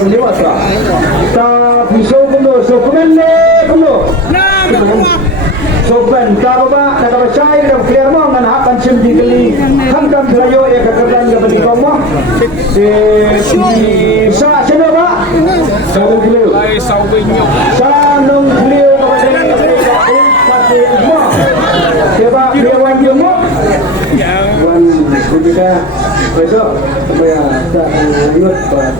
beliau asal. Tak pisau kuno, so kumende kuno. So ben, kalau ba, nak percaya dengan clear mo, kan hakan cimdi kali, hantam selayo ya kekerjaan yang beri kamu. Sa sino ba? Sa nung beliau. Sa nung beliau kepada mo. Sebab dia wajib mo. Wan ketika besok supaya tak lihat pada.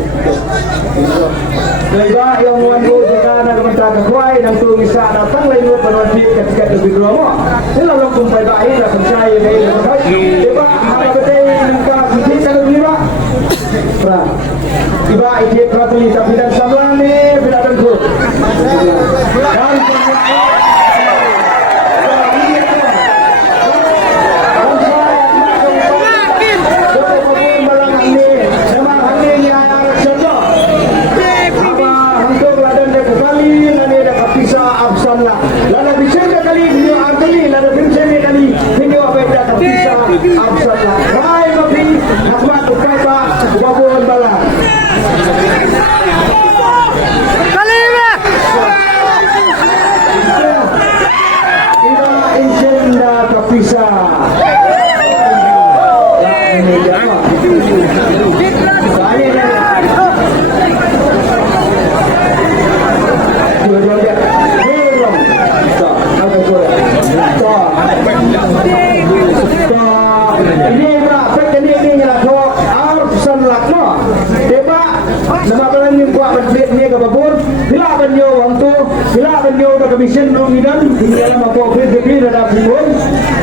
Lepas yang wanita jika nak mentar kekuai dan tu bisa datang lagi berwajib ketika lebih lama. Ini lalu kumpai baik dan percaya dari mereka. Lepas apa betul mereka mesti kalau beliau. Pra, tiba itu peratuli tapi dan sama ni tidak tentu. Dan Commission Rumidan di dalam apa PDB dan Abdul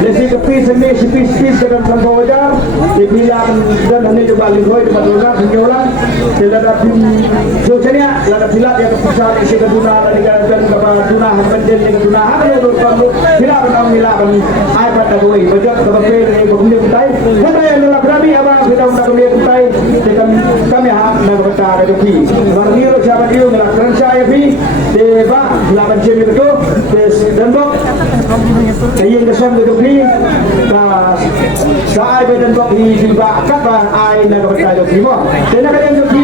Lesi kepi seni spis dan transwajar dibilang dan hanya coba lingkoi di Madura penjualan tidak ada sosialnya ada pilat yang besar isi keduna dari dan kepada tuna hampen yang keduna ada urut kamu pilat orang pilat ai pada doi bajak kepe dari kemudian kita kita yang dalam berani apa kita untuk kemudian kita dengan kami nak berkata ada di warnir siapa dia dengan kerja ini deba 8 jam itu dan bok yang kesan itu ni saya dan bok di bawah kat ai nak berkata di mana dan nak yang di